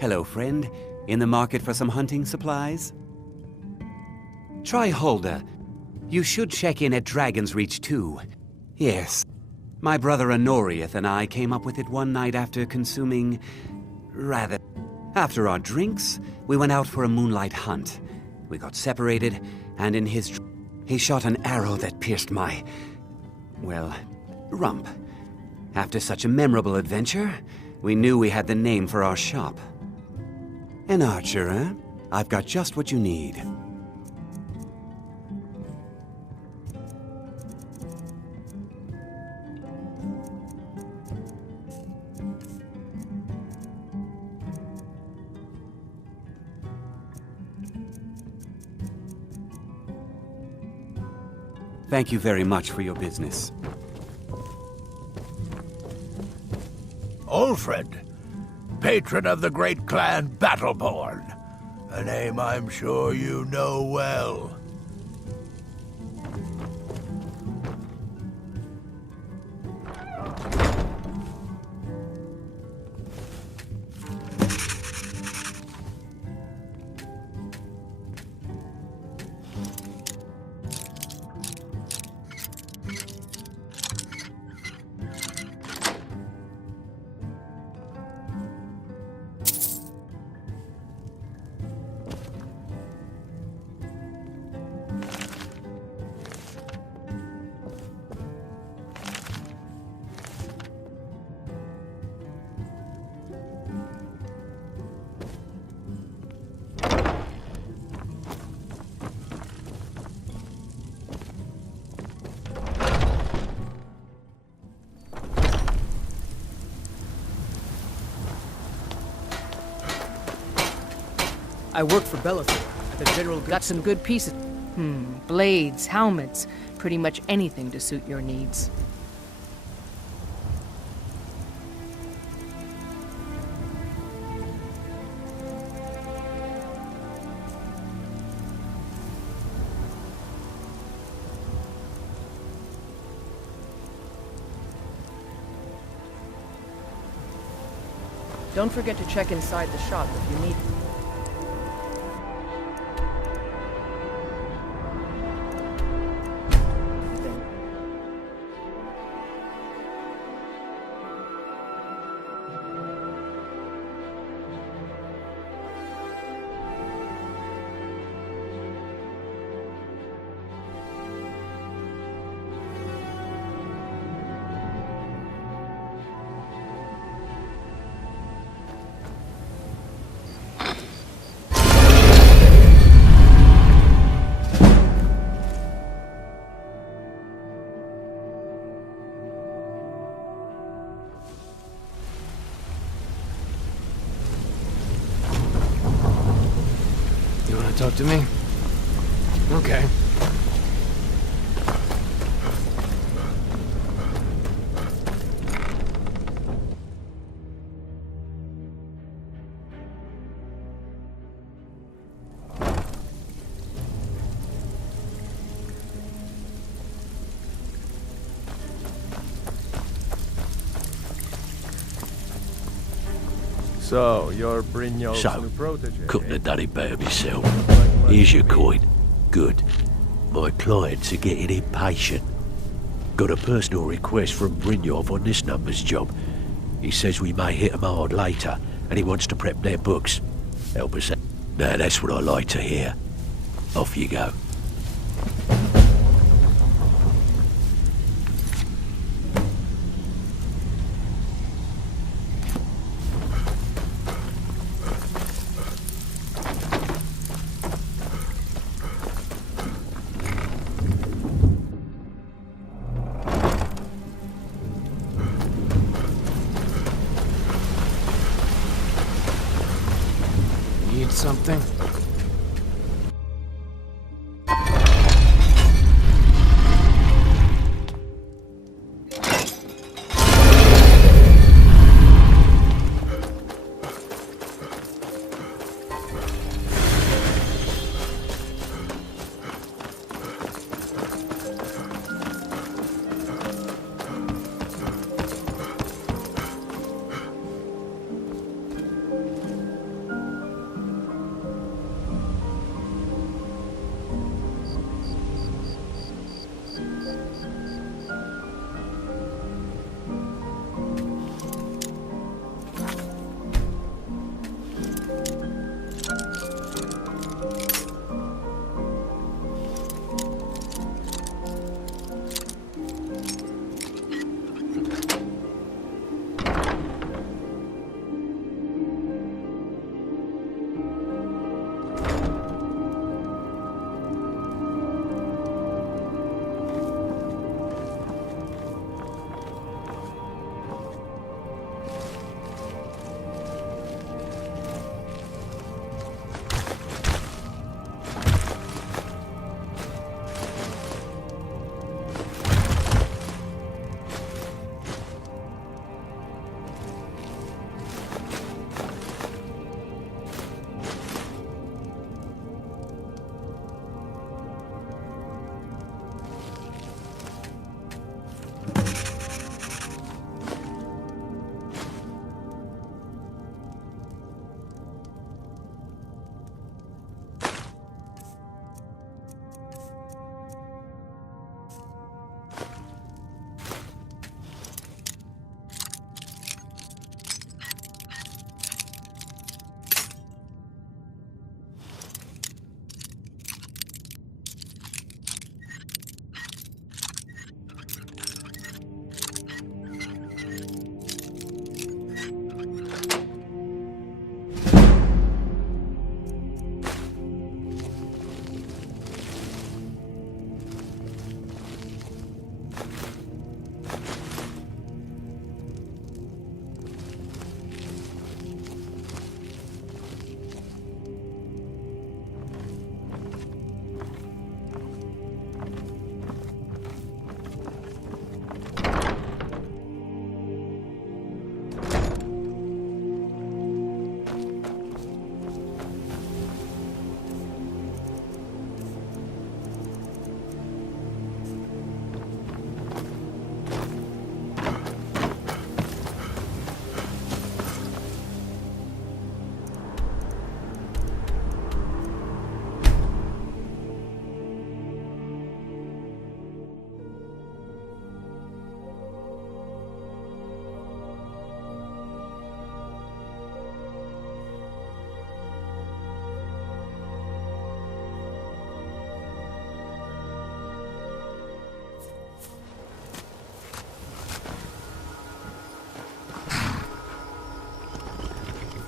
Hello, friend. In the market for some hunting supplies? Try Hulda. You should check in at Dragon's Reach too. Yes. My brother Honoriath and I came up with it one night after consuming... After our drinks, we went out for a moonlight hunt. We got separated, and in his... he shot an arrow that pierced my... well, rump. After such a memorable adventure, we knew we had the name for our shop. An archer, eh? I've got just what you need. Thank you very much for your business. Ulfred, patron of the great clan Battleborn. A name I'm sure you know well. I work for Bellathor, the general... Got some good pieces. Blades, helmets, pretty much anything to suit your needs. Don't forget to check inside the shop if you need it. Talk to me? Okay. So, you're Brynjolf's new protege. Couldn't have done it better myself. Here's your coin. Good. My clients are getting impatient. Got a personal request from Brynjolf on this number's job. He says we may hit 'em hard later, and he wants to prep their books. Help us out. Now that's what I like to hear. Off you go. Something?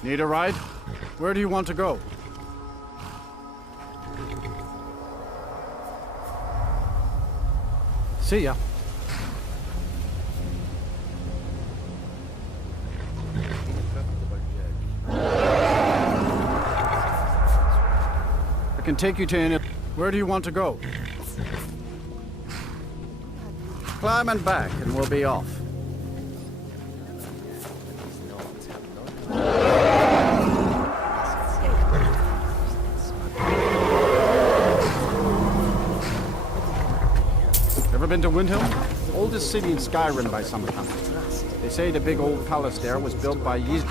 Need a ride? Where do you want to go? See ya. I can take you to any... Where do you want to go? Climb and back, and we'll be off. Ever been to Windhelm? The oldest city in Skyrim by some account. They say the big old palace there was built by Ys...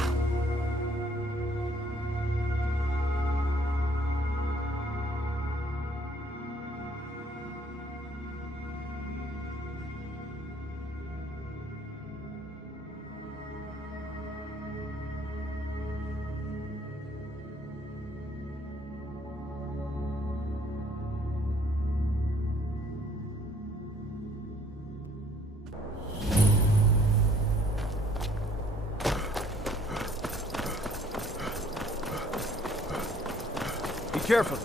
Be careful.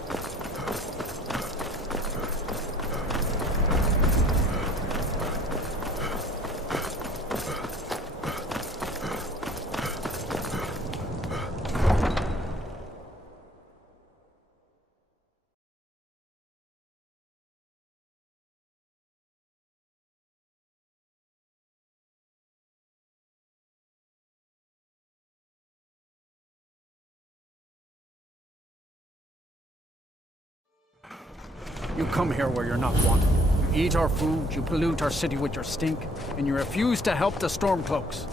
You come here where you're not wanted. You eat our food, you pollute our city with your stink, and you refuse to help the Stormcloaks.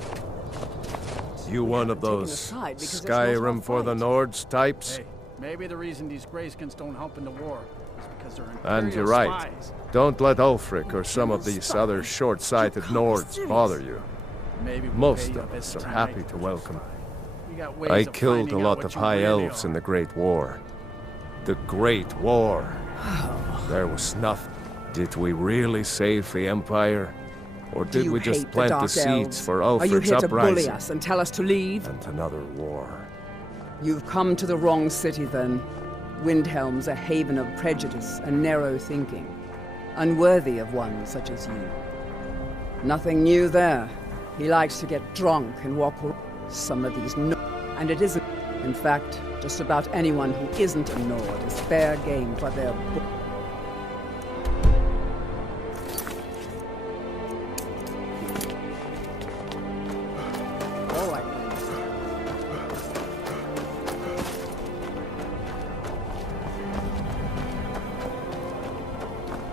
You one of those Skyrim for the Nords types? Hey, maybe the reason these Greyskins don't help in the war is because they're And you're Imperial right. spies. Don't let Ulfric or some of these other short-sighted Nords bother you. Maybe we'll Most pay you a of us visit are happy tonight. to welcome. We got ways I of killed a finding out lot what of you high really elves are. in the Great War. The Great War. There was nothing. Did we really save the Empire? Or did we just plant the seeds for Are you Ulfric's here to bully uprising? us and tell us to leave? And another war. You've come to the wrong city then. Windhelm's a haven of prejudice and narrow thinking, unworthy of one such as you. Nothing new there. He likes to get drunk and walk around. Some of these and it isn't. In fact, just about anyone who isn't a Nord is fair game for their All right.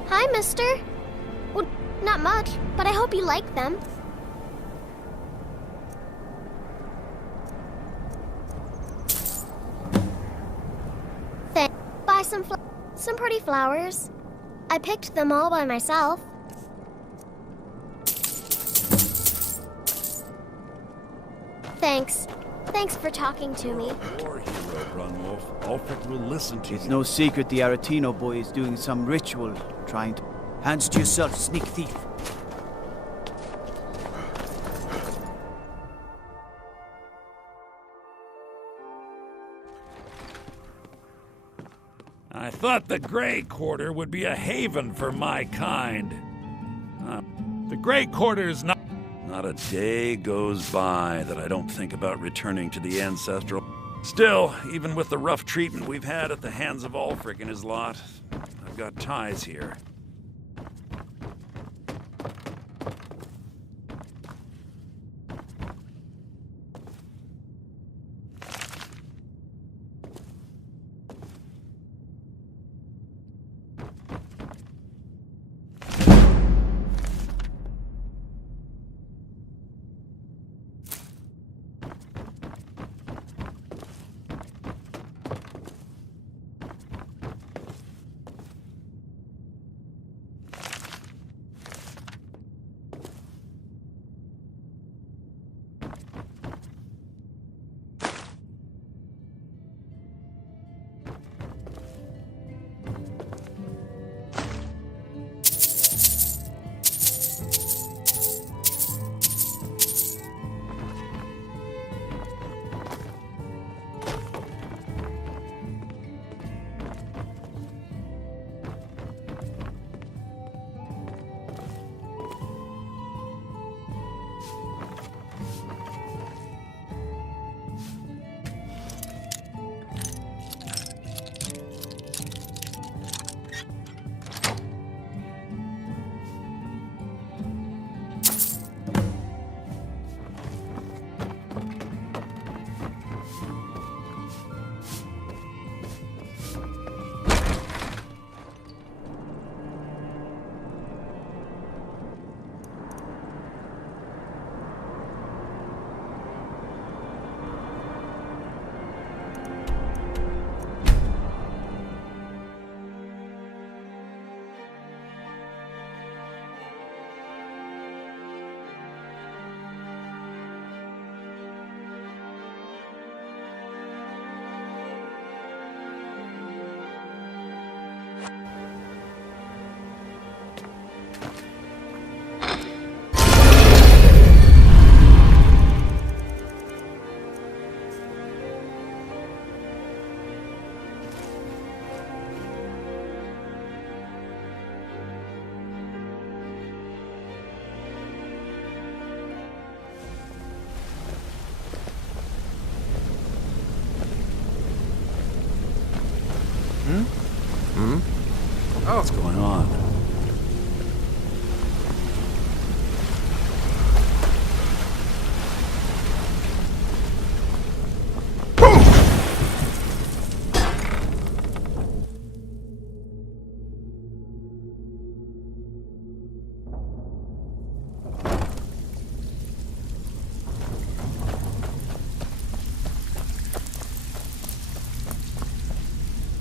Hi, mister. Well, not much, but I hope you like them. Thanks. Buy some pretty flowers. I picked them all by myself. Thanks. Thanks for talking to me. War hero, Brunwolf. Ulfric will listen to you. It's no secret the Aretino boy is doing some ritual, trying to... Hands to yourself, sneak thief. I thought the Grey Quarter would be a haven for my kind. The Grey Quarter's not a day goes by that I don't think about returning to the ancestral. Still, even with the rough treatment we've had at the hands of Ulfric and his lot, I've got ties here.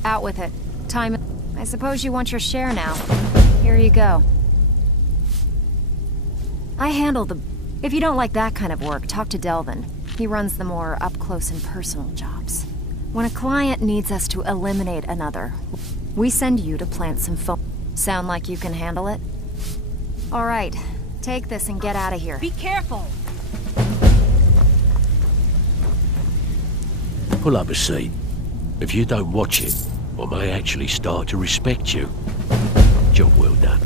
Out with it. Time... I suppose you want your share now. Here you go. I handle the... If you don't like that kind of work, talk to Delvin. He runs the more up-close and personal jobs. When a client needs us to eliminate another, we send you to plant some foam. Sound like you can handle it? All right. Take this and get out of here. Be careful! Pull up a seat. If you don't watch it, I may actually start to respect you. Job well done.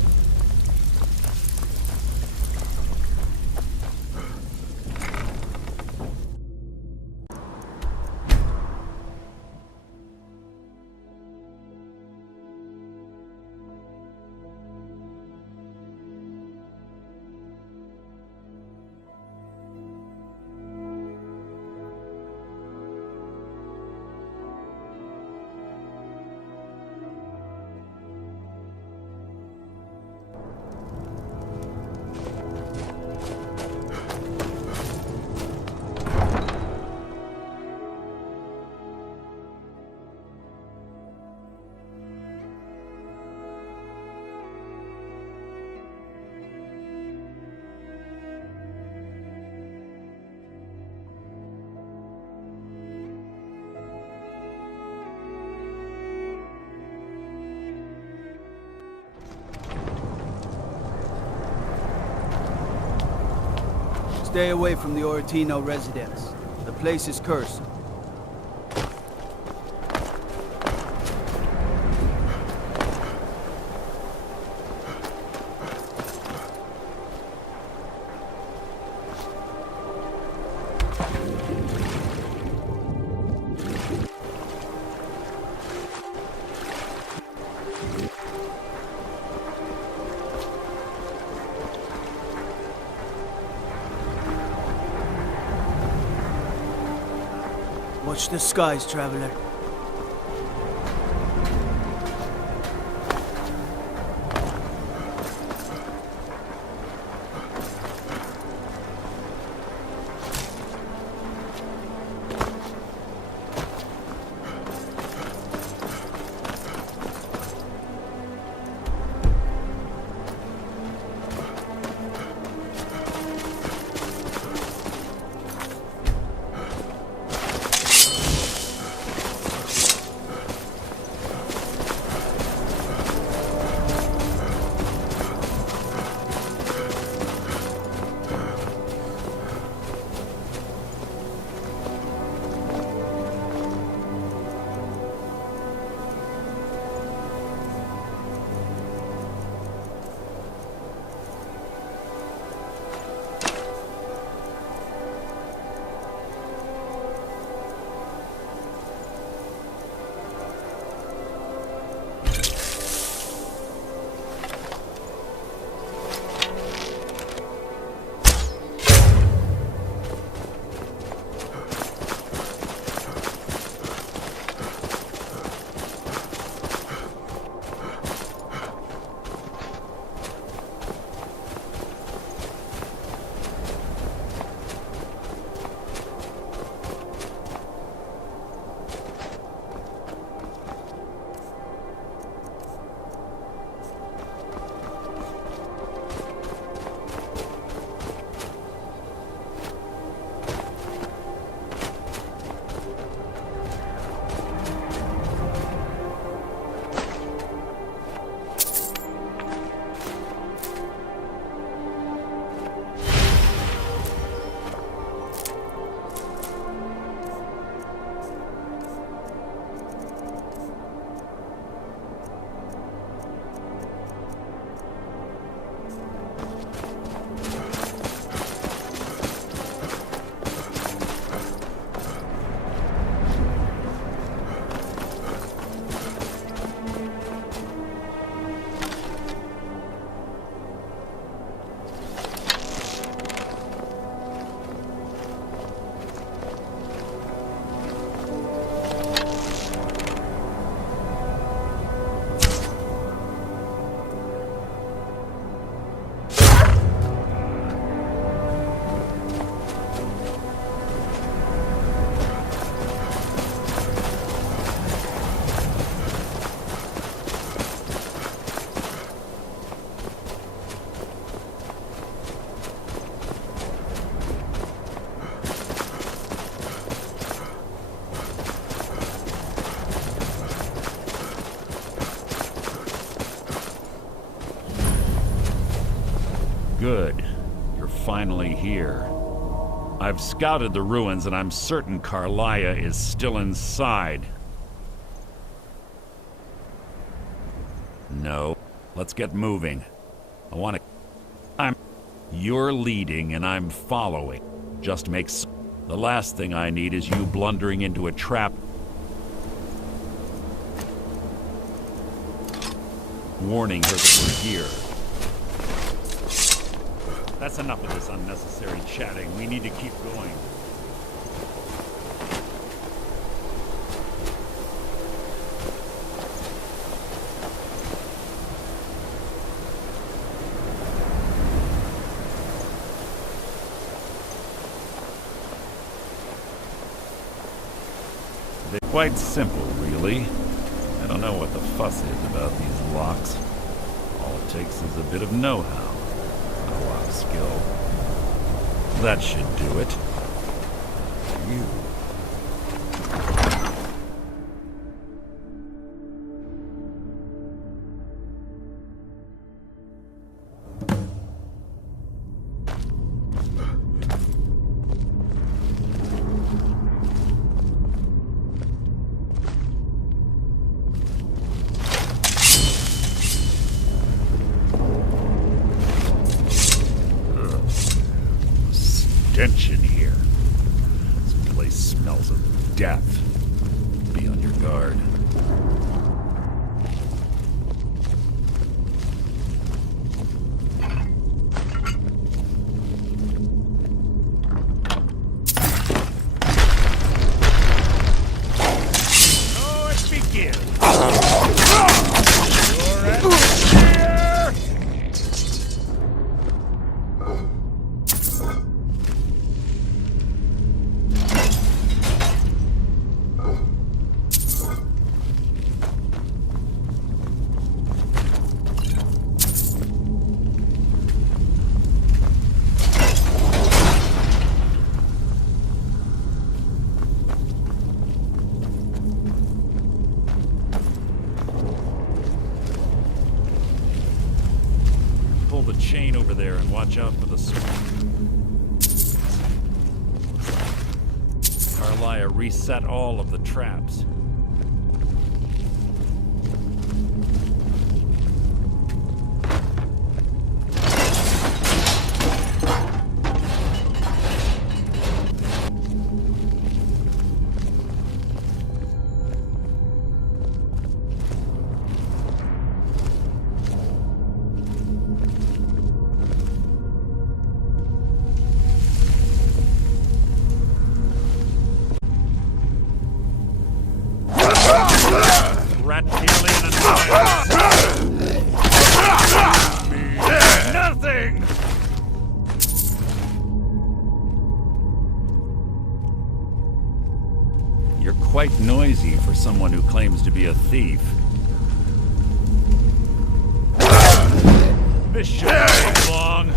Stay away from the Oratino residence. The place is cursed. Watch the skies, traveler. Good. You're finally here. I've scouted the ruins and I'm certain Carlia is still inside. No. Let's get moving. I want to... You're leading and I'm following. Just makes... The last thing I need is you blundering into a trap. Warning her that we're here. That's enough of this unnecessary chatting. We need to keep going. They're quite simple, really. I don't know what the fuss is about these locks. All it takes is a bit of know-how. A lot of skill. That should do it. You. Stench in here. This place smells of death. Be on your guard. So it begins. You're at here. Pull the chain over there and watch out for the sword. Carlia reset all of the traps. Rat alien and nothing! You're quite noisy for someone who claims to be a thief. This shouldn't take long.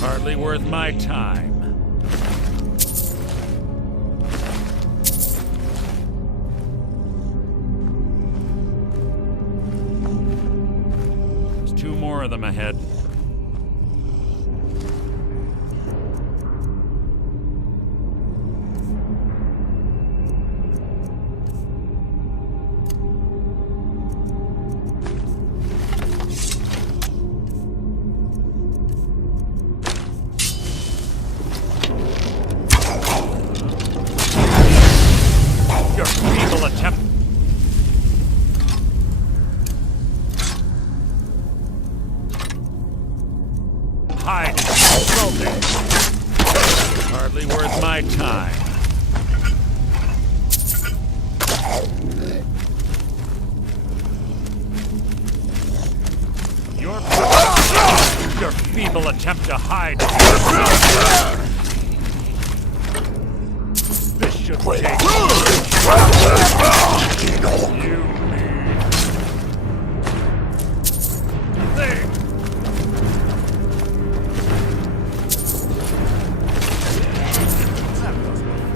Hardly worth my time. There's two more of them ahead. worth my time. Your feeble attempt to hide yourself. This should take you thing. That wasn't a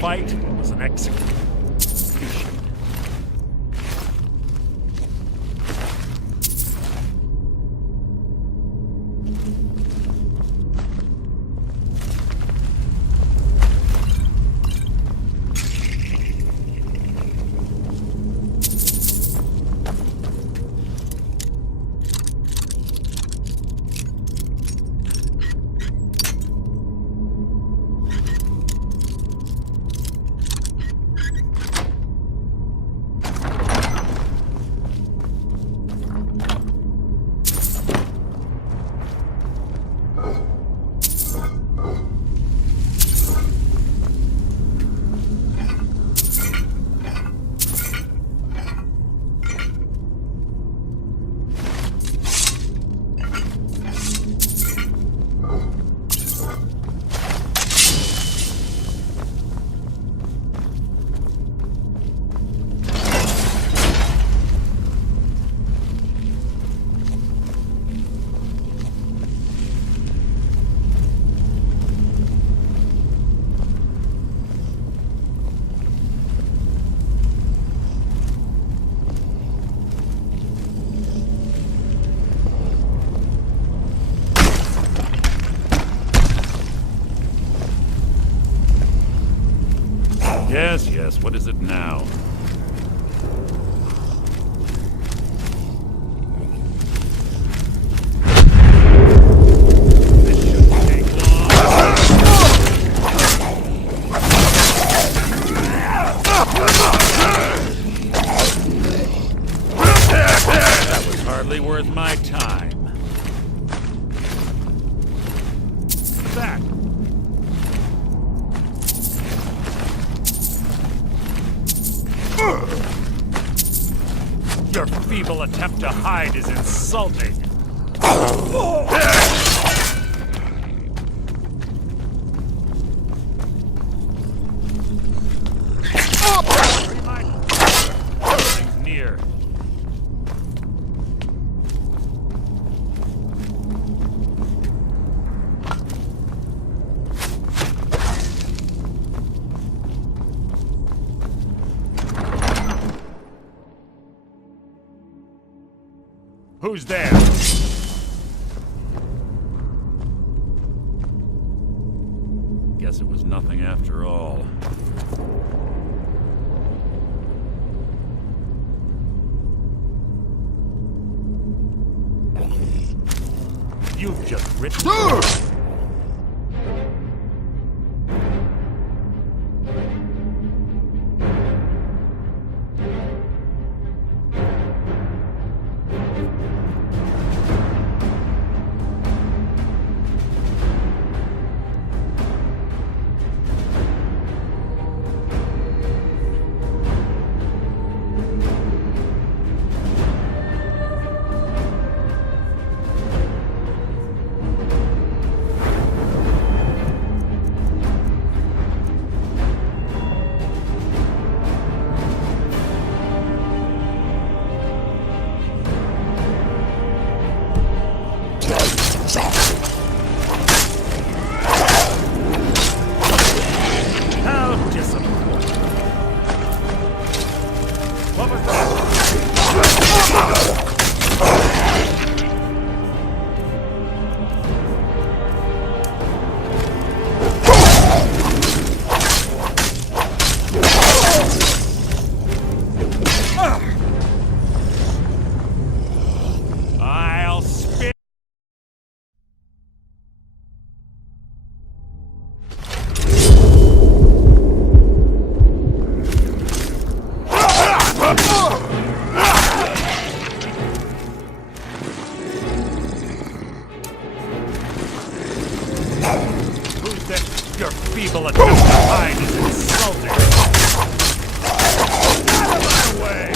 fight, it was an execution. Yes, what is it now? This shouldn't take long. That was hardly worth my time. What's that? Your feeble attempt to hide is insulting. Something's near. Who's there? Guess it was nothing after all. You've just written... people attempt to hide is insulting. Out of my way!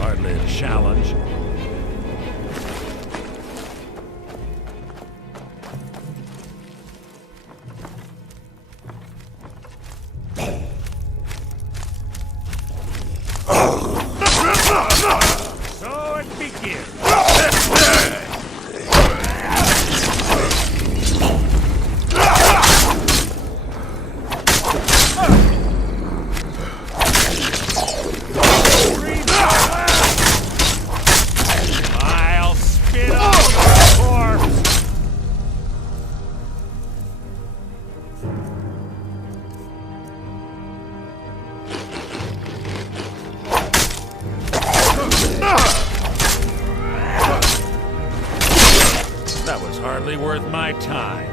Hardly a challenge. So it begins. I'll spit on your corpse. That was hardly worth my time.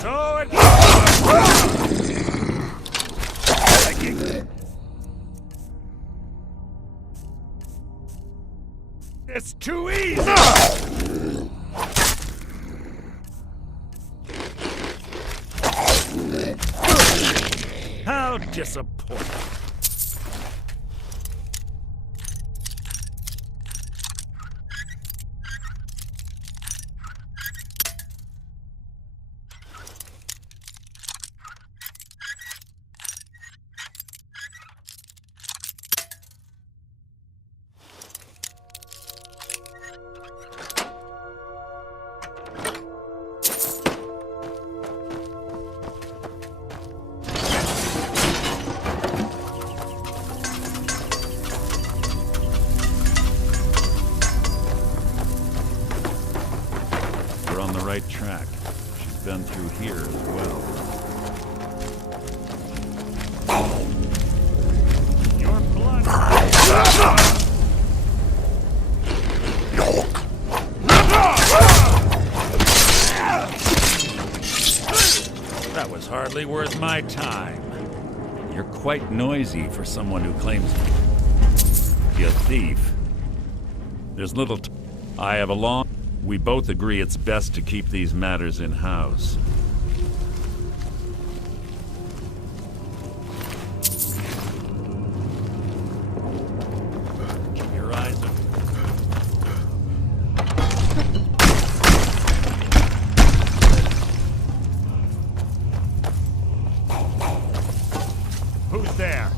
So it It's too easy! How disappointing. We're on the right track. She's been through here as well. Your blood! That was hardly worth my time. You're quite noisy for someone who claims to be a thief. There's little I have a long... We both agree it's best to keep these matters in-house. Keep your eyes open. Who's there?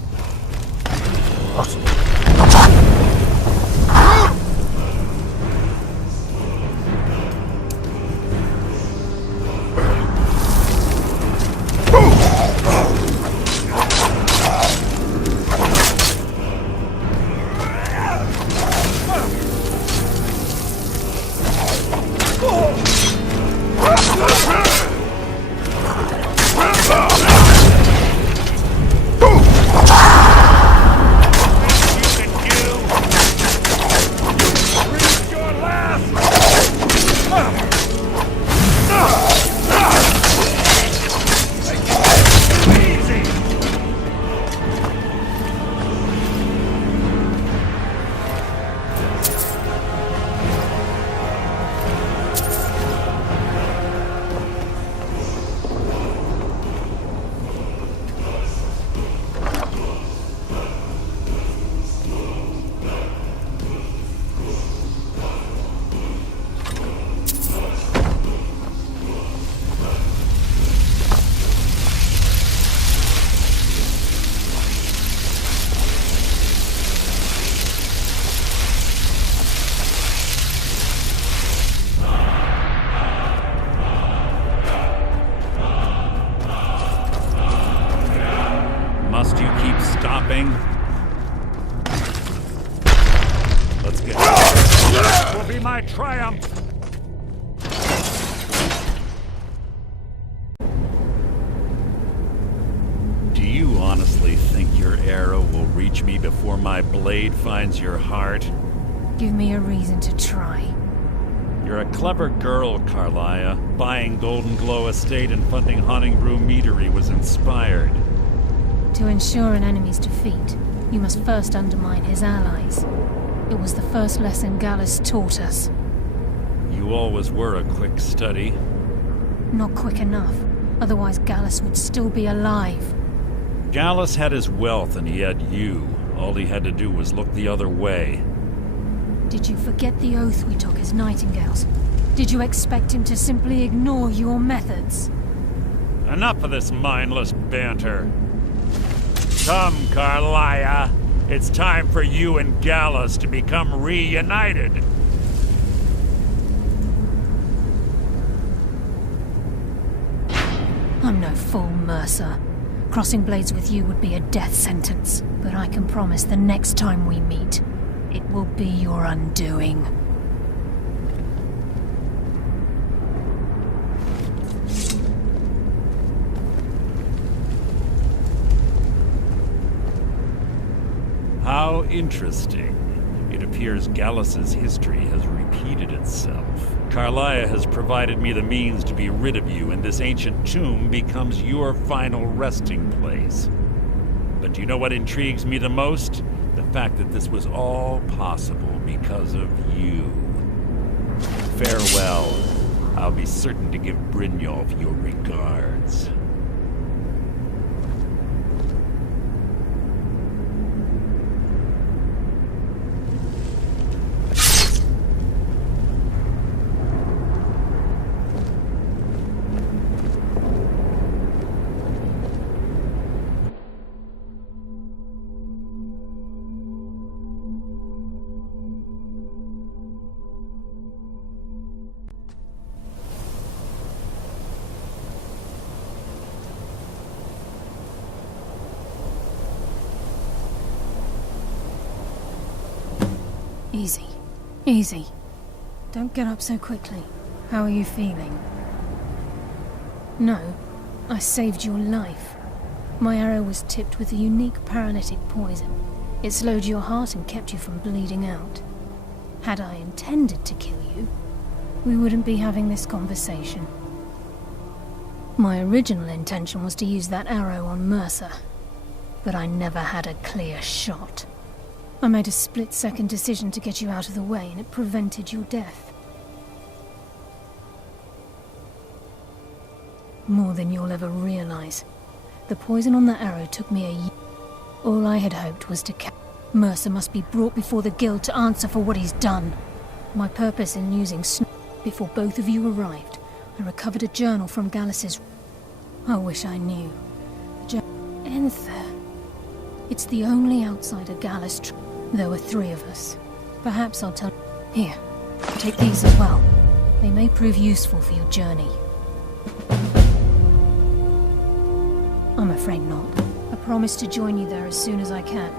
Must you keep stopping? Let's get it. This will be my triumph! Do you honestly think your arrow will reach reach me before my blade finds your heart? Give me a reason to try. You're a clever girl, Carlia. Buying Golden Glow Estate and funding Haunting Brew Meadery was inspired. To ensure an enemy's defeat, you must first undermine his allies. It was the first lesson Gallus taught us. You always were a quick study. Not quick enough. Otherwise Gallus would still be alive. Gallus had his wealth and he had you. All he had to do was look the other way. Did you forget the oath we took as Nightingales? Did you expect him to simply ignore your methods? Enough of this mindless banter. Come, Carlia. It's time for you and Gallus to become reunited. I'm no fool, Mercer. Crossing blades with you would be a death sentence. But I can promise the next time we meet, it will be your undoing. How interesting. It appears Gallus's history has repeated itself. Carlia has provided me the means to be rid of you, and this ancient tomb becomes your final resting place. But do you know what intrigues me the most? The fact that this was all possible because of you. Farewell. I'll be certain to give Brynjolf your regards. Easy. Easy. Don't get up so quickly. How are you feeling? No, I saved your life. My arrow was tipped with a unique paralytic poison. It slowed your heart and kept you from bleeding out. Had I intended to kill you, we wouldn't be having this conversation. My original intention was to use that arrow on Mercer, but I never had a clear shot. I made a split-second decision to get you out of the way, and it prevented your death. More than you'll ever realize. The poison on that arrow took me a year. All I had hoped was to Mercer must be brought before the guild to answer for what he's done. My purpose in using before both of you arrived, I recovered a journal from Gallus's. I wish I knew. Enther. It's the only outsider Gallus. There were 3 of us. Perhaps I'll tell. Here, take these as well. They may prove useful for your journey. I'm afraid not. I promise to join you there as soon as I can.